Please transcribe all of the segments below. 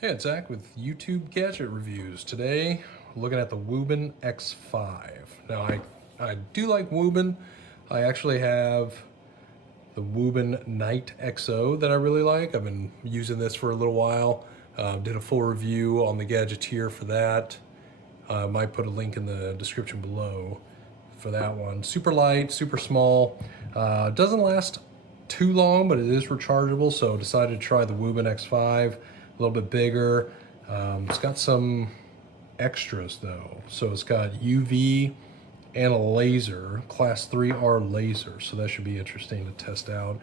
Hey, it's Zach with YouTube Gadget Reviews. Today, we're looking at the Wuben X5. Now, I do like Wuben. I actually have the Wuben Night XO that I really like. I've been using this for a little while. Did a full review on the Gadgeteer for that. I might put a link in the description below for that one. Super light, super small. Doesn't last too long, but it is rechargeable, so decided to try the Wuben X5, a little bit bigger. It's got some extras though. So it's got UV and a laser, class 3R laser, so that should be interesting to test out.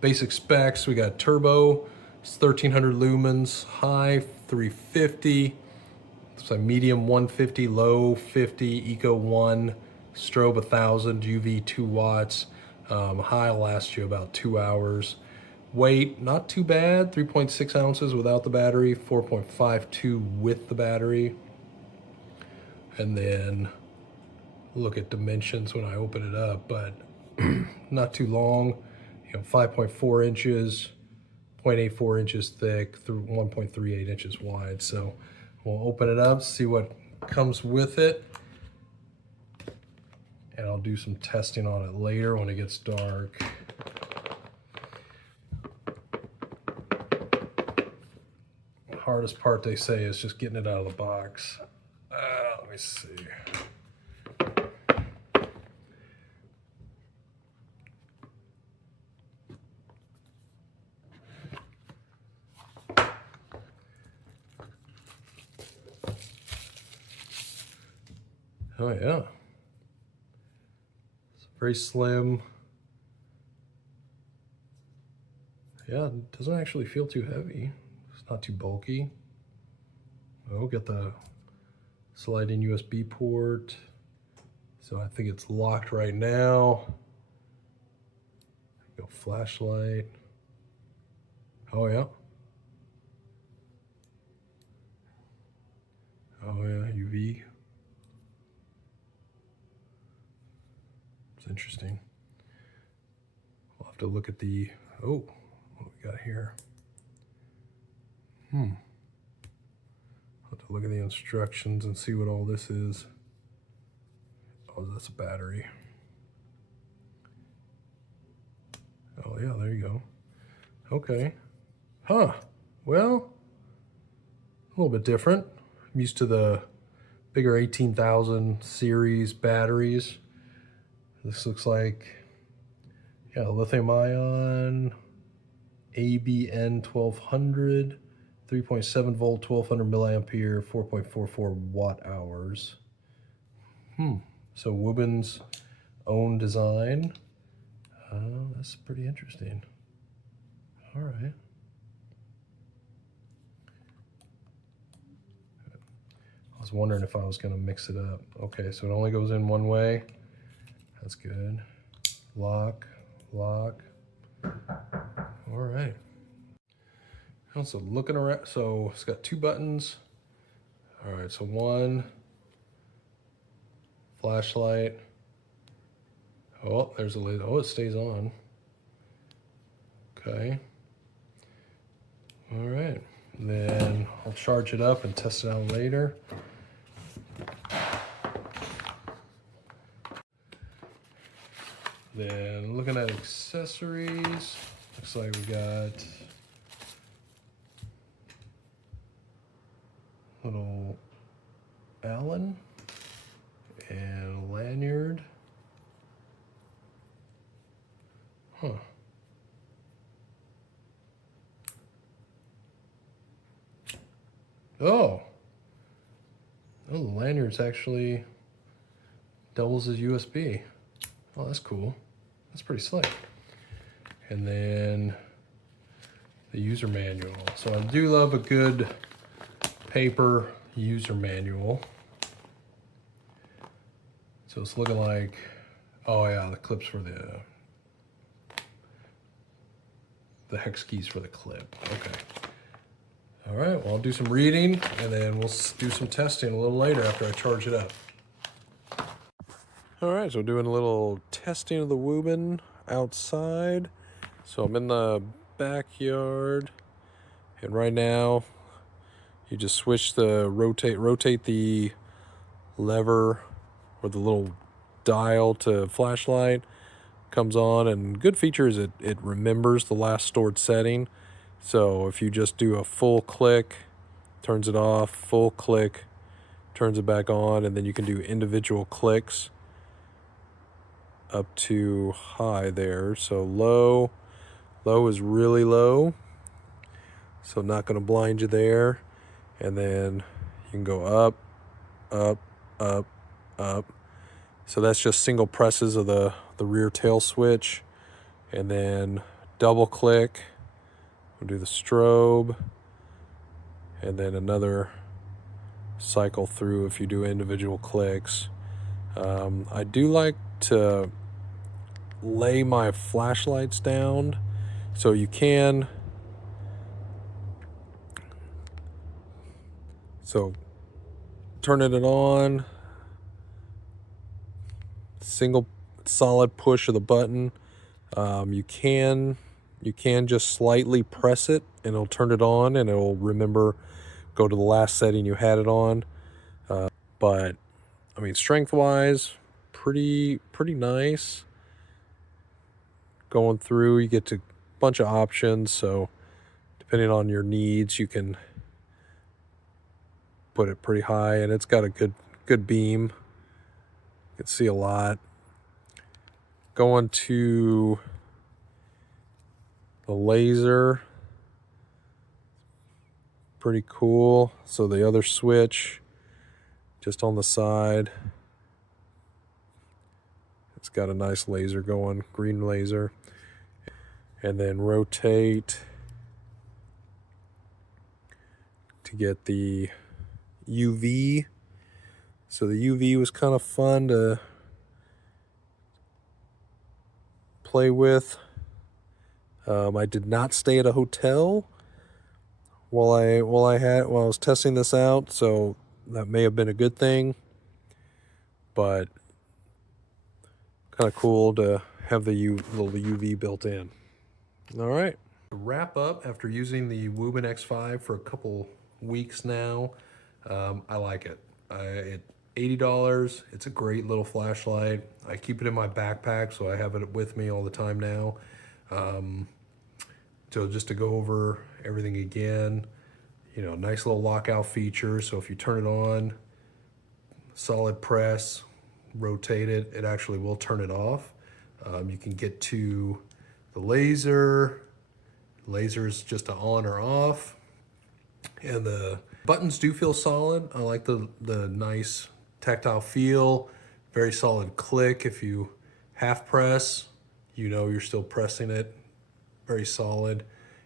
Basic specs, we got turbo, it's 1300 lumens, high 350, looks like medium 150, low 50, eco 1, strobe 1000, UV 2 watts. High lasts you about 2 hours. Weight, not too bad, 3.6 ounces without the battery, 4.52 with the battery. And then look at dimensions when I open it up, but not too long, 5.4 inches, 0.84 inches thick, through 1.38 inches wide. So we'll open it up, see what comes with it. And I'll do some testing on it later when it gets dark. The hardest part, they say, is just getting it out of the box. Let me see. Oh yeah. Very slim. Yeah, it doesn't actually feel too heavy. It's not too bulky. Oh, got the sliding USB port. So I think it's locked right now. Go flashlight. Oh yeah. Oh yeah, UV. It's interesting. We'll have to look at the, oh, what we got here. I'll have to look at the instructions and see what all this is. Oh, that's a battery. Oh yeah, there you go. Okay. Huh. Well, a little bit different. I'm used to the bigger 18,000 series batteries. This looks like, yeah, lithium ion, ABN 1200, 3.7 volt, 1200 milliampere, 4.44 watt hours. So Wuben's own design. That's pretty interesting. All right. I was wondering if I was gonna mix it up. Okay, so it only goes in one way. That's good. Lock, lock. All right. Also looking around, so it's got two buttons. All right, so one, flashlight. Oh, there's a lid. Oh, it stays on. Okay. All right, and then I'll charge it up and test it out later. Then looking at accessories, looks like we got little Allen and a lanyard. Huh. Oh, the lanyard's actually doubles as USB. Oh, that's cool. That's pretty slick. And then the user manual. So I do love a good paper user manual. So it's looking like, oh yeah, the clips for the hex keys for the clip. Okay. All right, well, I'll do some reading and then we'll do some testing a little later after I charge it up. All right, so doing a little testing of the Wuben outside. So I'm in the backyard, and right now You just switch the rotate the lever or the little dial to flashlight, comes on, and good feature is it remembers the last stored setting. So if you just do a full click, turns it off, full click, turns it back on, and then you can do individual clicks up to high there. So low is really low, so not going to blind you there. And then you can go up, up, up, up. So that's just single presses of the rear tail switch. And then double click, we'll do the strobe, and then another cycle through if you do individual clicks. I do like to lay my flashlights down, so you can. So turning it on, single solid push of the button. You can just slightly press it and it'll turn it on, and it'll remember, go to the last setting you had it on. But I mean, strength wise, pretty nice. Going through, you get to a bunch of options, so depending on your needs, you can put it pretty high, and it's got a good beam. You can see a lot. Going to the laser, pretty cool. So the other switch just on the side, it's got a nice laser going, green laser. And then rotate to get the UV. So the UV was kind of fun to play with. I did not stay at a hotel while I was testing this out, so that may have been a good thing. But kind of cool to have the little UV built in. All right. To wrap up, after using the Wuben X5 for a couple weeks now, I like it. At $80, it's a great little flashlight. I keep it in my backpack, so I have it with me all the time now. So just to go over everything again, you know, nice little lockout feature. So if you turn it on, solid press, rotate it, it actually will turn it off. You can get to the laser. Laser is just an on or off. And the buttons do feel solid. I like the nice tactile feel. Very solid click. If you half press, you know you're still pressing it. Very solid.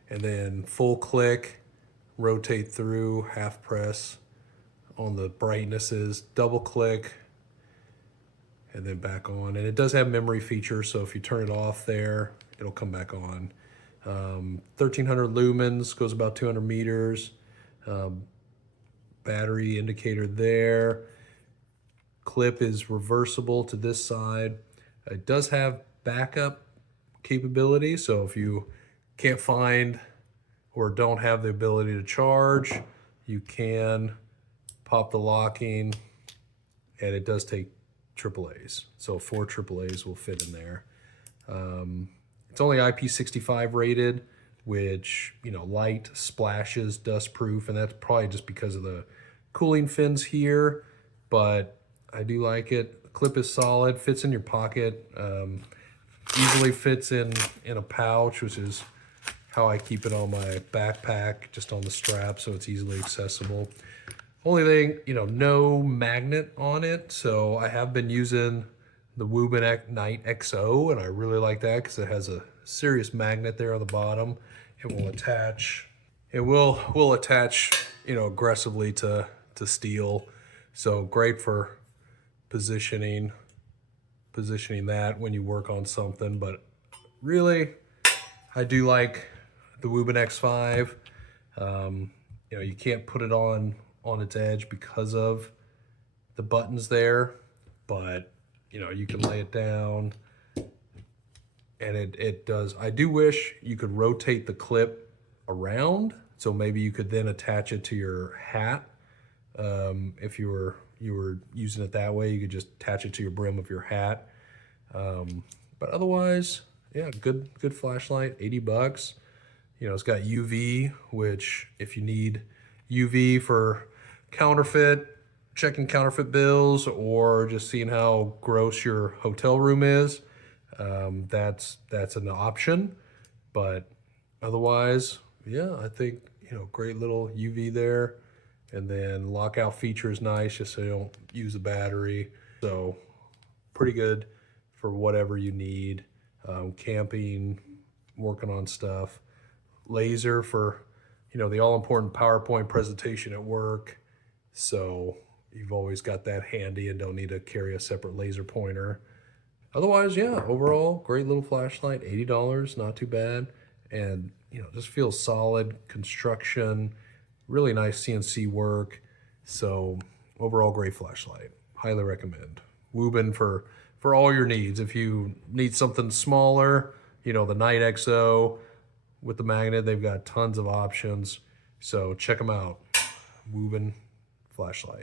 And then full click, rotate through, half press on the brightnesses, double click, and then back on. And it does have memory features, so if you turn it off there, it'll come back on. 1300 lumens, goes about 200 meters. Battery indicator there. Clip is reversible to this side. It does have backup capability, so if you can't find or don't have the ability to charge, you can pop the locking, and it does take AAAs. So 4 AAAs will fit in there. It's only IP65 rated, which, you know, light, splashes, dust proof, and that's probably just because of the cooling fins here, but I do like it. The clip is solid, fits in your pocket, easily fits in a pouch, which is how I keep it on my backpack, just on the strap, so it's easily accessible. Only thing, you know, no magnet on it, so I have been using the Wuben Night XO, and I really like that because it has a serious magnet there on the bottom. It will attach. It will attach, you know, aggressively to steel. So great for positioning that when you work on something. But really, I do like the Wuben X5. You know, you can't put it on its edge because of the buttons there, but you know, you can lay it down, and it does. I do wish you could rotate the clip around So maybe you could then attach it to your hat. If you were using it that way, you could just attach it to your brim of your hat. But otherwise, yeah, good flashlight, 80 bucks. You know, it's got UV, which if you need UV for checking counterfeit bills, or just seeing how gross your hotel room is, that's an option. But otherwise, yeah, I think, you know, great little UV there. And then lockout feature is nice, just so you don't use the battery. So pretty good for whatever you need. Camping, working on stuff. Laser for, you know, the all-important PowerPoint presentation at work. So you've always got that handy and don't need to carry a separate laser pointer. Otherwise, yeah, overall, great little flashlight, $80, not too bad. And, you know, just feels solid, construction, really nice CNC work. So overall, great flashlight. Highly recommend. Wuben for all your needs. If you need something smaller, you know, the Night XO with the magnet, they've got tons of options. So check them out. Wuben flashlight.